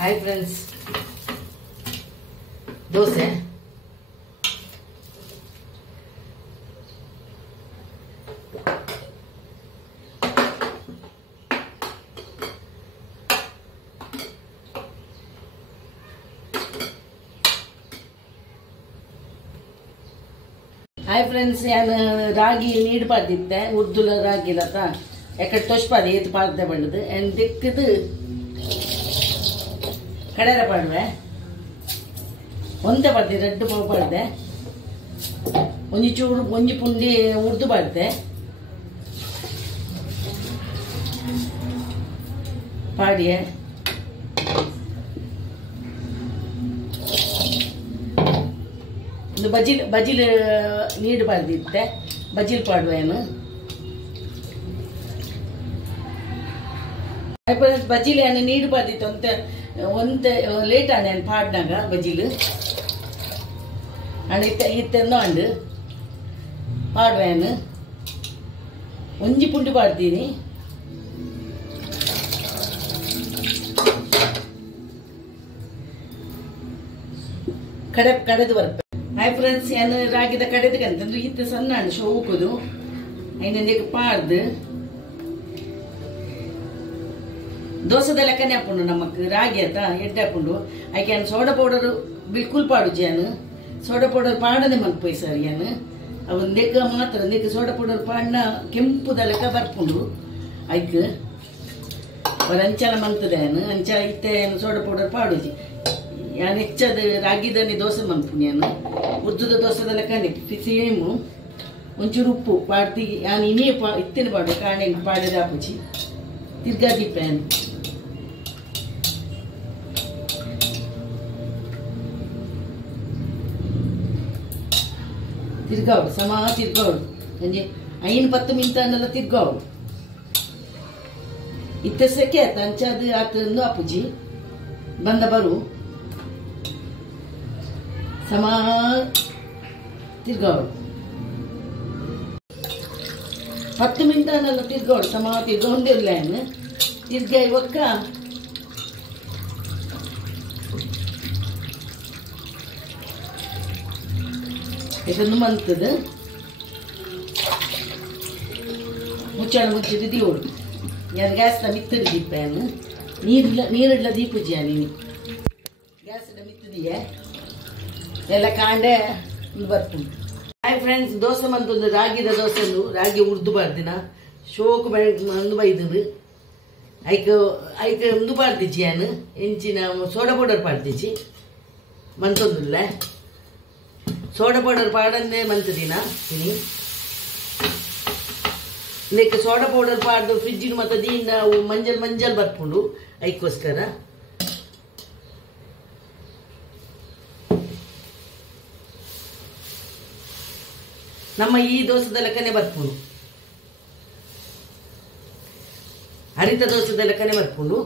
Hi friends, dosa hi friends, ನಾನು ರಾಗಿ ನೀಡು ಪಾರ್ದಿದ್ದೆ ಉರ್ದುಲ ರಾಗಿ ಲತ ಎಕಡೆ ತೊಷ್ಪಾದೆ ಏತು ಪಾರ್ದೆ ಬಂಡದು ಆ್ಯಂಡ್ ದಿಕ್ಕದು ಕಡೆರ ಪಾಡುವೆ ಒಂದೇ ಪಾಡ್ದೆ ರೆಡ್ ಪಾವು ಪಾಡ್ದೆ ಒಂಜಿ ಚೂರು ಒಂಜಿ ಪುಂಡಿ ಉರ್ದು ಪಾಡ್ದೆ ಪಾಡಿಯೆ ಒಂದು ಬಜಿಲ್ ನೀಡು ಪಾಡ್ದಿದ್ದೆ ಬಜಿಲ್ ಪಾಡುವೇನು ಬಜಿಲ್ ಏನು ನೀಡು ಪಾರ್ದಿತ್ತು ಅಂತ ಒಂದ ಲೇಟ್ ಆಂಡ್ ಏನು ಪಾಡ್ನಾಗ ಬಜಿಲ್ ಅಂಡ್ ಇತ್ತೆಂದು ಅಂಡು ಪಾಡುವೇನು ಒಂಜಿ ಪುಂಡಿ ಪಾಡ್ತೀನಿ ಕಡೆದು ಬರ್ಪೆ. ಹಾಯ್ ಫ್ರೆಂಡ್ಸ್, ಏನು ರಾಗಿದ ಕಡೆದಕ್ಕಂತಂದ್ರೆ ಇತ್ತ ಸಣ್ಣ ಹಣ್ಣು ಶೋಕುದು ಐನಂದಿಗೆ ಪಾಡ್ದು ದೋಸೆದ ಲೆಕ್ಕನೆ ಹಾಕೊಂಡು ನಮಕ್ ರಾಗಿ ಆತ ಎಡ್ಡೆ ಹಾಕೊಂಡು ಆಯ್ಕೆ ಸೋಡಾ ಪೌಡರ್ ಬಿಲ್ಕುಲ್ ಪಾಡು ಜೇನು ಸೋಡಾ ಪೌಡರ್ ಪಾಡದೆ ಮಲ್ಪೋಯ್ ಸರ್ ಏನು ಅವು ನೆಗ್ಗ ಮಾತ್ರ ನೆಗ್ಗ ಸೋಡಾ ಪೌಡರ್ ಪಾಡ್ನ ಕೆಂಪುದ ಲೆಕ್ಕ ಬರ್ಕೊಂಡು ಆಯ್ಕೆ ಅವ್ರ ಅಂಚಲ ಮಂತದೆ ಏನು ಅಂಚ ಇತ್ತೆ ಏನು ಸೋಡಾ ಪೌಡರ್ ಪಾಡುಜಿ ಯಾನು ಹೆಚ್ಚದ ರಾಗಿದನೆ ದೋಸೆ ಮನ್ಪುನಿ ಏನು ಉದ್ದುದ ದೋಸೆದ ಲೆಕ್ಕ ಸೇಮು ಒಂಚೂರು ಉಪ್ಪು ಪಾಡ್ತಿ ಯಾನು ಇನ್ನೇ ಇತ್ತಿನ ಪಾಡು ಕಾಣೆ ಪಾಡದ ಹಾಪುಚಿ ತಿರ್ಗಾ ದಿಪ್ಪೇನು ತಿರ್ಗಾವು ಸಮ ತಿರ್ಗಾವು ಅಂಜೆ 5-10 ಮಿನಿಟನ್ನೆಲ್ಲ ತಿರ್ಗಾವು ಇತ್ತೆ ಸೆಕೆ ಆತ ಅಂಚದು ಆತಂದು ಅಪ್ಪುಜಿ ಬಂದ ಬರು ಸಮ ತಿರ್ಗಾವು 10 ಮಿನಿಟನ್ನೆಲ್ಲ ತಿರ್ಗಾವು ಸಮ ತಿರ್ಗೊಂಡಿರ್ಲ ಏನು ತಿರ್ಗ ಇವಕ್ಕ ಇದನ್ನು ಮಂತದ ಮುಚ್ಚಳ ಮುಚ್ಚಿದ ದೀವಳು ಯಾರು ಗ್ಯಾಸ್ನ ಮಿತ್ತದ ದೀಪೇನು ನೀರಿಡ್ಲ ದೀಪುಜಿಯ ನೀನು ಗ್ಯಾಸ್ನ ಮಿತ್ತದಿಯೇ ಎಲ್ಲ ಕಾಂಡೆ ಬರ್ತೀನಿ. ಹಾಯ್ ಫ್ರೆಂಡ್ಸ್, ದೋಸೆ ಮಂತೊಂದು ರಾಗಿದ ದೋಸೆ ರಾಗಿ ಉರ್ದು ಬಾರ್ದಿನ ಶೋಕು ಮಂದು ಬೈದನು ಐಕೆ ಉಂದು ಪಾಡ್ದಿಚ್ಚಿ ಏನು ಎಂಚಿನ ಸೋಡಾ ಪೌಡರ್ ಪಾಡ್ದಿಚ್ಚಿ ಮಂತೊಂದುಲ್ಲ ಸೋಡಾ ಪೌಡರ್ ಪಾಡಂದೇ ಮಂತದಿನ ಇನಿ ಇದಕ್ಕೆ ಸೋಡಾ ಪೌಡರ್ ಪಾಡ್ದು ಫ್ರಿಜ್ಜಿನ ಮತ್ತು ದೀನ ಮಂಜಲ್ ಬರ್ಕೊಂಡು ಐಕೋಸ್ಕರ ನಮ್ಮ ಈ ದೋಸೆದ ಲೆಕ್ಕನೆ ಬರ್ಕೊಂಡು ಹರಿತ ದೋಸೆದ ಲೆಕ್ಕನೆ ಬರ್ಕೊಂಡು